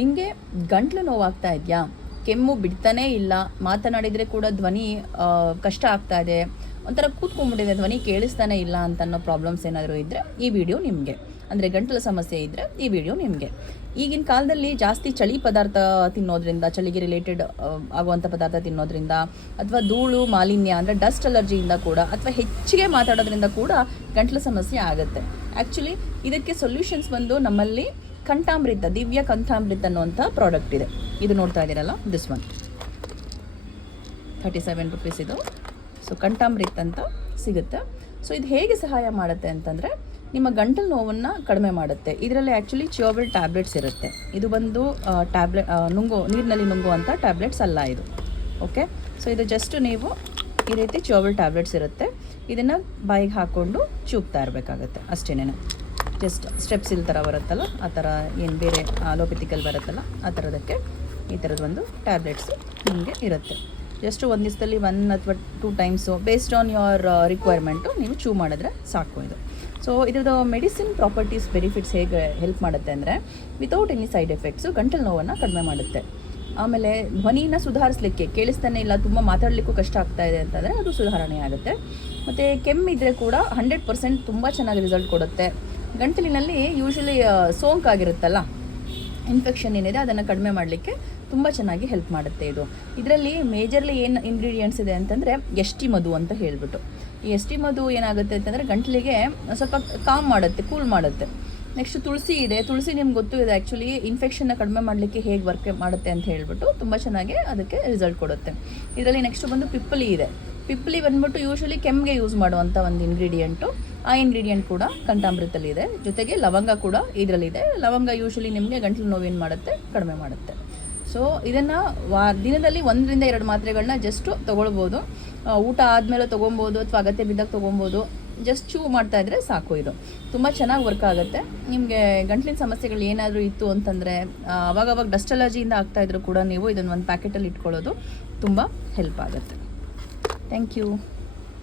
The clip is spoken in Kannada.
ನಿಮಗೆ ಗಂಟ್ಲು ನೋವಾಗ್ತಾ ಇದೆಯಾ, ಕೆಮ್ಮು ಬಿಡ್ತಾನೇ ಇಲ್ಲ, ಮಾತನಾಡಿದರೆ ಕೂಡ ಧ್ವನಿ ಕಷ್ಟ ಆಗ್ತಾ ಇದೆ, ಒಂಥರ ಕೂತ್ಕೊಂಡ್ಬಿಟ್ಟಿದೆ, ಧ್ವನಿ ಕೇಳಿಸ್ತಾನೆ ಇಲ್ಲ ಅಂತನ್ನೋ ಪ್ರಾಬ್ಲಮ್ಸ್ ಏನಾದರೂ ಇದ್ದರೆ ಈ ವಿಡಿಯೋ ನಿಮಗೆ, ಅಂದರೆ ಗಂಟಲ ಸಮಸ್ಯೆ ಇದ್ದರೆ ಈ ವಿಡಿಯೋ ನಿಮಗೆ. ಈಗಿನ ಕಾಲದಲ್ಲಿ ಜಾಸ್ತಿ ಚಳಿ ಪದಾರ್ಥ ತಿನ್ನೋದ್ರಿಂದ, ಚಳಿಗೆ ರಿಲೇಟೆಡ್ ಆಗುವಂಥ ಪದಾರ್ಥ ತಿನ್ನೋದ್ರಿಂದ, ಅಥವಾ ಧೂಳು ಮಾಲಿನ್ಯ ಅಂದರೆ ಡಸ್ಟ್ ಅಲರ್ಜಿಯಿಂದ ಕೂಡ, ಅಥವಾ ಹೆಚ್ಚಿಗೆ ಮಾತಾಡೋದ್ರಿಂದ ಕೂಡ ಗಂಟಲ ಸಮಸ್ಯೆ ಆಗುತ್ತೆ. ಆ್ಯಕ್ಚುಲಿ ಇದಕ್ಕೆ ಸೊಲ್ಯೂಷನ್ಸ್ ಬಂದು ನಮ್ಮಲ್ಲಿ ಕಂಠಾಮೃತ, ದಿವ್ಯ ಕಂಠಾಮೃತ ಅನ್ನುವಂಥ ಪ್ರಾಡಕ್ಟ್ ಇದೆ. ಇದು ನೋಡ್ತಾ ಇದ್ದೀರಲ್ಲ, ದಿಸ್ ಒನ್ 37 ರುಪೀಸ್ ಇದು. ಸೊ ಕಂಠಾಮೃತ ಅಂತ ಸಿಗುತ್ತೆ. ಸೊ ಇದು ಹೇಗೆ ಸಹಾಯ ಮಾಡುತ್ತೆ ಅಂತಂದರೆ, ನಿಮ್ಮ ಗಂಟಲು ನೋವನ್ನು ಕಡಿಮೆ ಮಾಡುತ್ತೆ. ಇದರಲ್ಲಿ ಆ್ಯಕ್ಚುಲಿ ಚಿಯೋವಿಲ್ ಟ್ಯಾಬ್ಲೆಟ್ಸ್ ಇರುತ್ತೆ. ಇದು ಬಂದು ನೀರಿನಲ್ಲಿ ನುಂಗುವಂಥ ಟ್ಯಾಬ್ಲೆಟ್ಸ್ ಅಲ್ಲ ಇದು. ಓಕೆ, ಸೊ ಇದು ಜಸ್ಟ್ ನೀವು ಈ ರೀತಿ ಚಿಯೋವಿಲ್ ಟ್ಯಾಬ್ಲೆಟ್ಸ್ ಇರುತ್ತೆ, ಇದನ್ನು ಬಾಯಿಗೆ ಹಾಕ್ಕೊಂಡು ಚೂಪ್ತಾ ಇರಬೇಕಾಗತ್ತೆ ಅಷ್ಟೇನೆ. ಜಸ್ಟ್ ಸ್ಟೆಪ್ಸಿಲ್ ಥರ ಬರುತ್ತಲ್ಲ, ಆ ಥರ ಏನು ಬೇರೆ ಅಲೋಪೆಥಿಕಲ್ ಬರುತ್ತಲ್ಲ ಆ ಥರದಕ್ಕೆ ಈ ಥರದೊಂದು ಟ್ಯಾಬ್ಲೆಟ್ಸು ನಿಮಗೆ ಇರುತ್ತೆ. ಜಸ್ಟ್ ಒಂದು ದಿವಸದಲ್ಲಿ 1 ಅಥವಾ 2 times based on your requirement ನೀವು ಚೂ ಮಾಡಿದ್ರೆ ಸಾಕು ಇದು. ಸೊ ಇದ್ರದ್ದು ಮೆಡಿಸಿನ್ ಪ್ರಾಪರ್ಟೀಸ್, ಬೆನಿಫಿಟ್ಸ್ ಹೇಗೆ ಹೆಲ್ಪ್ ಮಾಡುತ್ತೆ ಅಂದರೆ, ವಿತೌಟ್ ಎನಿ ಸೈಡ್ ಎಫೆಕ್ಟ್ಸು ಗಂಟಲು ನೋವನ್ನು ಕಡಿಮೆ ಮಾಡುತ್ತೆ. ಆಮೇಲೆ ಧ್ವನಿನ ಸುಧಾರಿಸಲಿಕ್ಕೆ, ಕೇಳಿಸ್ತಾನೆ ಇಲ್ಲ, ತುಂಬ ಮಾತಾಡಲಿಕ್ಕೂ ಕಷ್ಟ ಆಗ್ತಾ ಇದೆ ಅಂತಂದರೆ ಅದು ಸುಧಾರಣೆ ಆಗುತ್ತೆ. ಮತ್ತು ಕೆಮ್ಮಿದ್ರೆ ಕೂಡ 100% ತುಂಬ ಚೆನ್ನಾಗಿ ರಿಸಲ್ಟ್ ಕೊಡುತ್ತೆ. ಗಂಟಲಿನಲ್ಲಿ ಯೂಶ್ವಲಿ ಸೋಂಕಾಗಿರುತ್ತಲ್ಲ, ಇನ್ಫೆಕ್ಷನ್ ಏನಿದೆ ಅದನ್ನು ಕಡಿಮೆ ಮಾಡಲಿಕ್ಕೆ ತುಂಬ ಚೆನ್ನಾಗಿ ಹೆಲ್ಪ್ ಮಾಡುತ್ತೆ ಇದು. ಇದರಲ್ಲಿ ಮೇಜರ್ಲಿ ಏನು ಇಂಗ್ರೀಡಿಯೆಂಟ್ಸ್ ಇದೆ ಅಂತಂದರೆ ಎಷ್ಟಿ ಮಧು ಅಂತ ಹೇಳಿಬಿಟ್ಟು. ಈ ಎಷ್ಟಿ ಮಧು ಏನಾಗುತ್ತೆ ಅಂತಂದರೆ ಗಂಟಲಿಗೆ ಸ್ವಲ್ಪ ಕಾಮ್ ಮಾಡುತ್ತೆ, ಕೂಲ್ ಮಾಡುತ್ತೆ. ನೆಕ್ಸ್ಟ್ ತುಳಸಿ ಇದೆ. ತುಳಸಿ ನಿಮ್ಗೆ ಗೊತ್ತು ಇದೆ ಆ್ಯಕ್ಚುಲಿ ಇನ್ಫೆಕ್ಷನ್ನ ಕಡಿಮೆ ಮಾಡಲಿಕ್ಕೆ ಹೇಗೆ ವರ್ಕ್ ಮಾಡುತ್ತೆ ಅಂತ ಹೇಳ್ಬಿಟ್ಟು ತುಂಬ ಚೆನ್ನಾಗಿ ಅದಕ್ಕೆ ರಿಸಲ್ಟ್ ಕೊಡುತ್ತೆ. ಇದರಲ್ಲಿ ನೆಕ್ಸ್ಟ್ ಬಂದು ಪಿಪ್ಪಲಿ ಇದೆ. ಪಿಪ್ಪಲಿ ಬಂದ್ಬಿಟ್ಟು ಯೂಶ್ವಲಿ ಕೆಮ್ಮಿಗೆ ಯೂಸ್ ಮಾಡುವಂಥ ಒಂದು ಇಂಗ್ರೀಡಿಯೆಂಟು. ಆ ಇಂಗ್ರೀಡಿಯೆಂಟ್ ಕೂಡ ಕಂಠಾಮೃತದಲ್ಲಿ ಇದೆ. ಜೊತೆಗೆ ಲವಂಗ ಕೂಡ ಇದರಲ್ಲಿದೆ. ಲವಂಗ ಯೂಶ್ವಲಿ ನಿಮಗೆ ಗಂಟಲು ನೋವೇನು ಮಾಡುತ್ತೆ, ಕಡಿಮೆ ಮಾಡುತ್ತೆ. ಸೊ ಇದನ್ನು ದಿನದಲ್ಲಿ 1 ರಿಂದ 2 ಮಾತ್ರೆಗಳನ್ನ ಜಸ್ಟು ತೊಗೊಳ್ಬೋದು. ಊಟ ಆದಮೇಲೆ ತೊಗೊಬೋದು, ಅಥವಾ ಅಗತ್ಯ ಬಿದ್ದಾಗ ತೊಗೊಬೋದು. ಜಸ್ಟ್ ಚೂ ಮಾಡ್ತಾಯಿದ್ರೆ ಸಾಕು. ಇದು ತುಂಬ ಚೆನ್ನಾಗಿ ವರ್ಕ್ ಆಗುತ್ತೆ. ನಿಮಗೆ ಗಂಟಲಿನ ಸಮಸ್ಯೆಗಳು ಏನಾದರೂ ಇತ್ತು ಅಂತಂದರೆ, ಅವಾಗವಾಗ ಡಸ್ಟ್ ಅಲರ್ಜಿಯಿಂದ ಆಗ್ತಾಯಿದ್ರು ಕೂಡ ನೀವು ಇದನ್ನು ಒಂದು ಪ್ಯಾಕೆಟಲ್ಲಿ ಇಟ್ಕೊಳ್ಳೋದು ತುಂಬ ಹೆಲ್ಪ್ ಆಗುತ್ತೆ. Thank you.